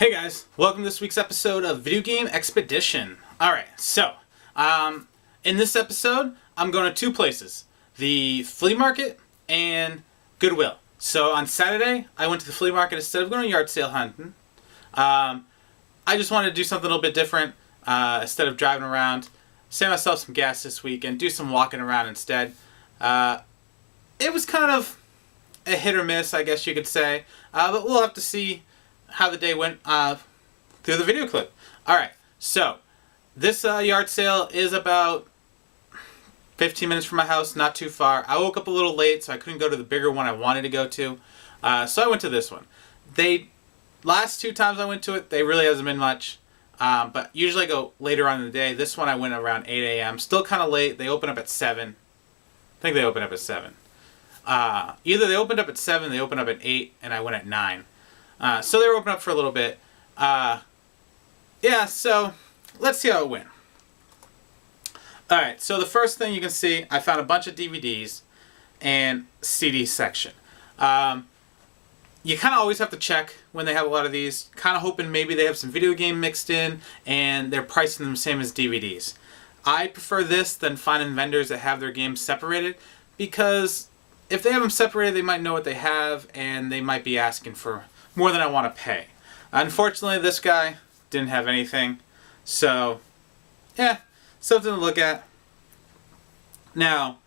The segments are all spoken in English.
Hey guys, welcome to this week's episode of Video Game Expedition. Alright, so, in this episode, I'm going to two places. The flea market and Goodwill. So on Saturday, I went to the flea market instead of going yard sale hunting. I just wanted to do something a little bit different instead of driving around. Save myself some gas this week and do some walking around instead. It was kind of a hit or miss, I guess you could say. But we'll have to see how the day went through the video clip. Alright, so this yard sale is about 15 minutes from my house, not too far. I woke up a little late, so I couldn't go to the bigger one I wanted to go to. So I went to this one. Last two times I went to it, they really hasn't been much. But usually I go later on in the day. This one I went around 8 a.m. Still kind of late. They open up at 7. I think they open up at 7. Either they opened up at 7, they opened up at 8, and I went at 9. So they were open up for a little bit. Yeah, so let's see how it went. Alright, so the first thing you can see, I found a bunch of DVDs and CD section. You kind of always have to check when they have a lot of these, kind of hoping maybe they have some video game mixed in and they're pricing them the same as DVDs. I prefer this than finding vendors that have their games separated, because if they have them separated, they might know what they have and they might be asking for more than I want to pay. Unfortunately, this guy didn't have anything, so yeah, something to look at. Now,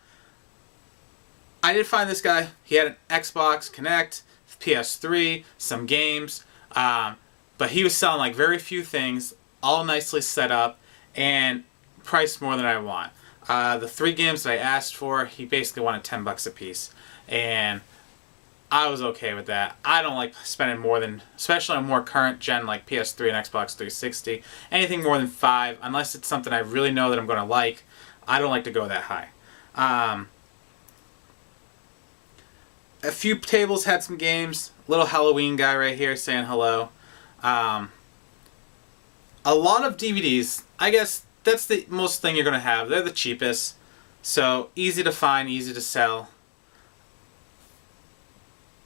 I did find this guy. He had an Xbox Connect, PS3, some games, but he was selling like very few things, all nicely set up, and priced more than I want. The 3 games that I asked for, he basically wanted $10 a piece, and I was okay with that. I don't like spending more than, especially on more current gen like PS3 and Xbox 360, anything more than 5, unless it's something I really know that I'm going to like. I don't like to go that high. A few tables had some games. Little Halloween guy right here saying hello. A lot of DVDs. I guess that's the most thing you're going to have. They're the cheapest. So easy to find, easy to sell.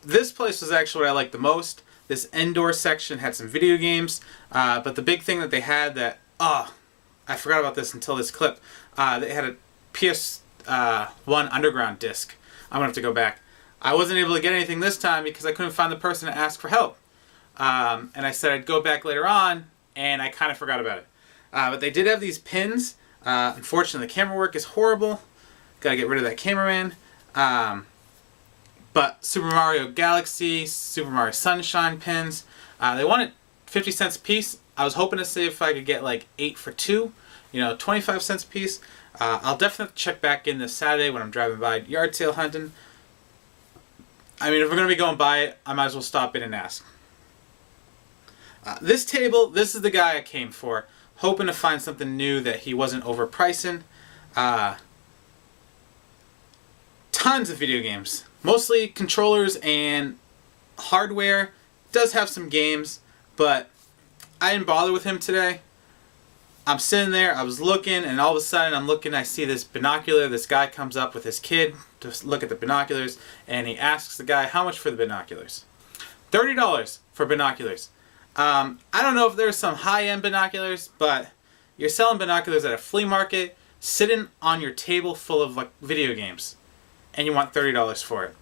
This place was actually what I liked the most. This indoor section had some video games, but the big thing that they had that, I forgot about this until this clip, they had a PS1 Underground disc. I'm going to have to go back. I wasn't able to get anything this time because I couldn't find the person to ask for help. And I said I'd go back later on, and I kind of forgot about it. But they did have these pins. Unfortunately, the camera work is horrible. Got to get rid of that cameraman. But Super Mario Galaxy, Super Mario Sunshine pins, they wanted 50 cents a piece. I was hoping to see if I could get like 8 for 2, 25 cents a piece. I'll definitely check back in this Saturday when I'm driving by yard sale hunting. I mean, if we're going to be going by it, I might as well stop in and ask. This table, this is the guy I came for, hoping to find something new that he wasn't overpricing. Tons of video games. Mostly controllers and hardware. Does have some games, but I didn't bother with him today. I'm sitting there, I was looking, and all of a sudden I'm looking, I see this binocular. This guy comes up with his kid to look at the binoculars, and he asks the guy, how much for the binoculars? $30 for binoculars. I don't know if there's some high-end binoculars, but you're selling binoculars at a flea market, sitting on your table full of like video games, and you want $30 for it.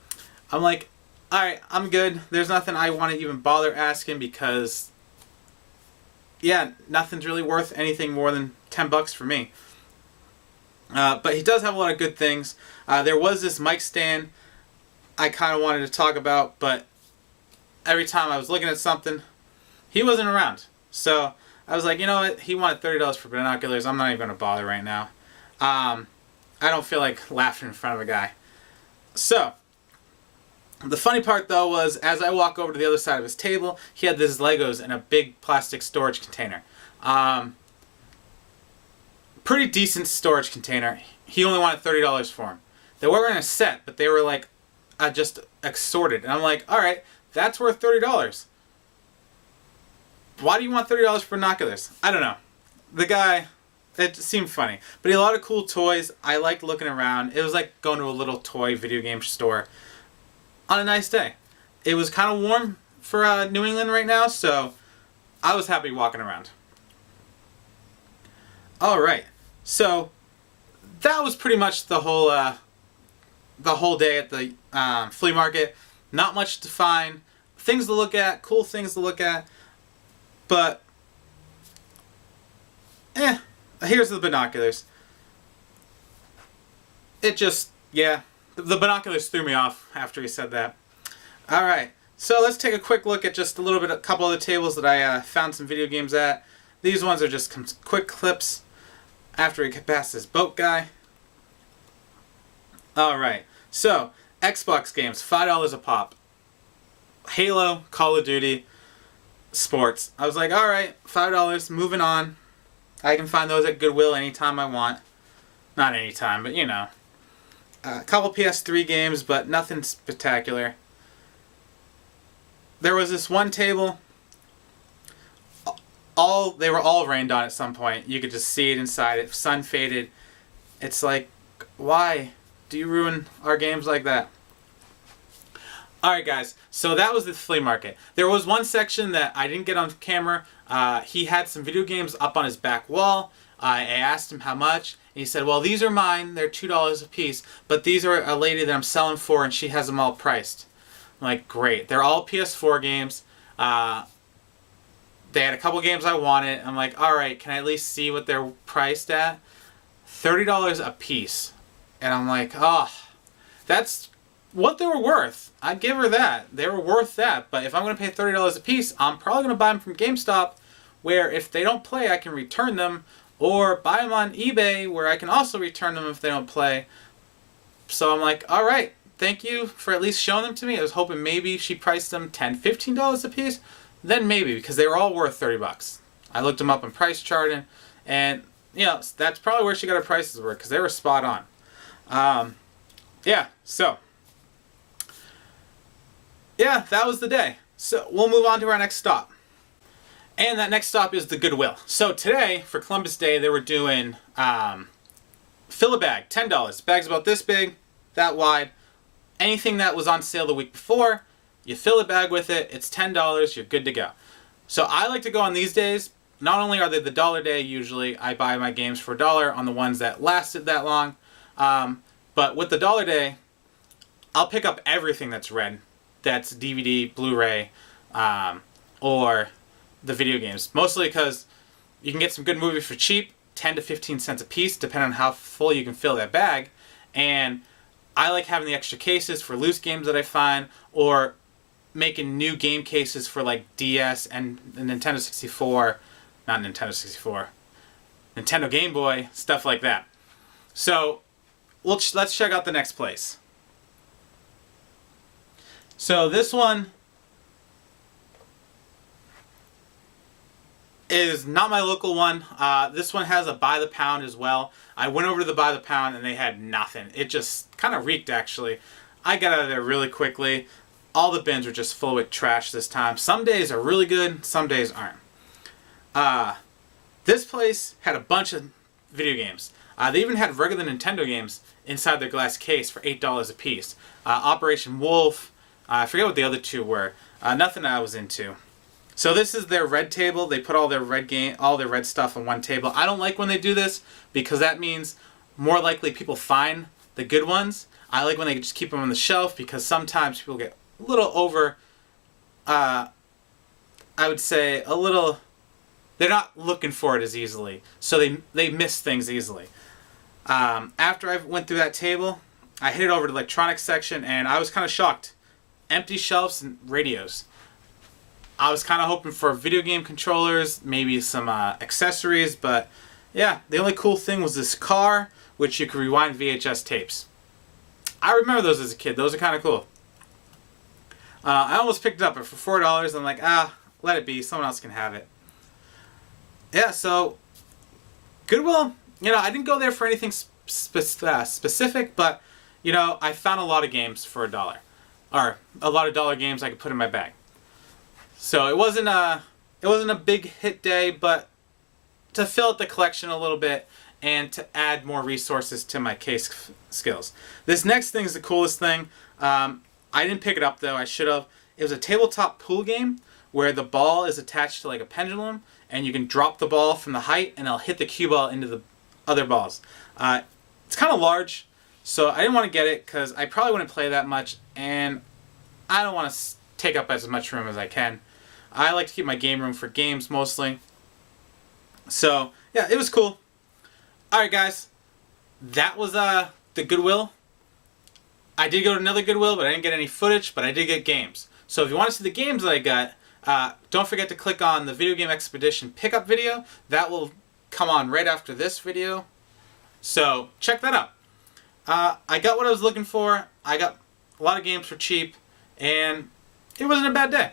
I'm like, alright, I'm good. There's nothing I want to even bother asking because, yeah, nothing's really worth anything more than $10 for me. But he does have a lot of good things. There was this mic stand I kind of wanted to talk about, but every time I was looking at something, he wasn't around. So I was like, you know what? He wanted $30 for binoculars. I'm not even going to bother right now. I don't feel like laughing in front of a guy. So, the funny part though was, as I walk over to the other side of his table, he had this Legos in a big plastic storage container. Pretty decent storage container. He only wanted $30 for them. They weren't in a set, but they were like just assorted. And I'm like, alright, that's worth $30. Why do you want $30 for binoculars? I don't know. The guy, it seemed funny. But he had a lot of cool toys. I liked looking around. It was like going to a little toy video game store on a nice day. It was kind of warm for New England right now, so I was happy walking around. All right, so that was pretty much the whole day at the flea market. Not much to find, things to look at, cool things to look at, but here's the binoculars. It just, yeah, the binoculars threw me off after he said that. All right, so let's take a quick look at just a couple of the tables that I found some video games at. These ones are just quick clips after he passed this boat guy. All right, so Xbox games, $5 a pop. Halo, Call of Duty, sports. I was like, all right, $5, moving on. I can find those at Goodwill anytime I want. Not anytime, but you know. A couple PS3 games, but nothing spectacular. There was this one table. They were all rained on at some point. You could just see it inside. It sun faded. It's like, why do you ruin our games like that? Alright guys, so that was the flea market. There was one section that I didn't get on camera. He had some video games up on his back wall. I asked him how much, and he said, well, these are mine. They're $2 a piece, but these are a lady that I'm selling for, and she has them all priced. I'm like, great. They're all PS4 games. They had a couple games I wanted. I'm like, alright, can I at least see what they're priced at? $30 a piece. And I'm like, oh, that's what they were worth. I'd give her that. They were worth that. But if I'm going to pay $30 a piece, I'm probably going to buy them from GameStop, where if they don't play, I can return them, or buy them on eBay, where I can also return them if they don't play. So I'm like, all right, thank you for at least showing them to me. I was hoping maybe she priced them $10, $15 a piece. Then maybe, because they were all worth $30. I looked them up on Price Charting, and you know, that's probably where she got her prices were, because they were spot on. Yeah, so yeah, that was the day. So we'll move on to our next stop. And that next stop is the Goodwill. So today, for Columbus Day, they were doing fill a bag, $10. Bag's about this big, that wide. Anything that was on sale the week before, you fill a bag with it, it's $10, you're good to go. So I like to go on these days. Not only are they the dollar day usually, I buy my games for $1 on the ones that lasted that long. But with the dollar day, I'll pick up everything that's red. That's DVD, Blu-ray, or the video games. Mostly because you can get some good movies for cheap, 10 to 15 cents a piece, depending on how full you can fill that bag. And I like having the extra cases for loose games that I find, or making new game cases for like DS and the Nintendo 64, not Nintendo 64, Nintendo Game Boy, stuff like that. So let's check out the next place. So this one is not my local one. This one has a by the pound as well. I went over to the by the pound and they had nothing. It just kind of reeked actually. I got out of there really quickly. All the bins were just full with trash this time. Some days are really good, some days aren't. This place had a bunch of video games. They even had regular Nintendo games inside their glass case for $8 a piece. Operation Wolf. I forget what the other two were. Nothing I was into. So this is their red table. They put all their red stuff on one table. I don't like when they do this because that means more likely people find the good ones. I like when they just keep them on the shelf because sometimes people get a little over, I would say a little, they're not looking for it as easily. So they miss things easily. After I went through that table, I hit it over to the electronics section and I was kind of shocked. Empty shelves and radios. I was kind of hoping for video game controllers, maybe some accessories, but yeah, the only cool thing was this car, which you could rewind VHS tapes. I remember those as a kid. Those are kind of cool. I almost picked it up, but for $4, I'm like, let it be. Someone else can have it. Yeah, so Goodwill, you know, I didn't go there for anything specific, but, you know, I found a lot of games for $1. Or a lot of dollar games I could put in my bag. So it wasn't a big hit day, but to fill out the collection a little bit and to add more resources to my case skills. This next thing is the coolest thing. I didn't pick it up though. I should have. It was a tabletop pool game where the ball is attached to like a pendulum, and you can drop the ball from the height, and it'll hit the cue ball into the other balls. It's kind of large, so I didn't want to get it because I probably wouldn't play that much, and I don't want to take up as much room as I can. I like to keep my game room for games mostly. So yeah, it was cool. All right, guys, that was the Goodwill. I did go to another Goodwill, but I didn't get any footage, but I did get games. So if you want to see the games that I got, don't forget to click on the Video Game Expedition pickup video. That will come on right after this video. So check that out. I got what I was looking for. I got a lot of games for cheap, and it wasn't a bad day.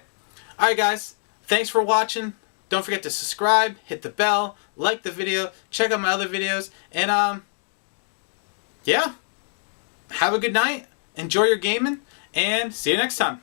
Alright guys, thanks for watching. Don't forget to subscribe, hit the bell, like the video, check out my other videos, and yeah, have a good night, enjoy your gaming, and see you next time.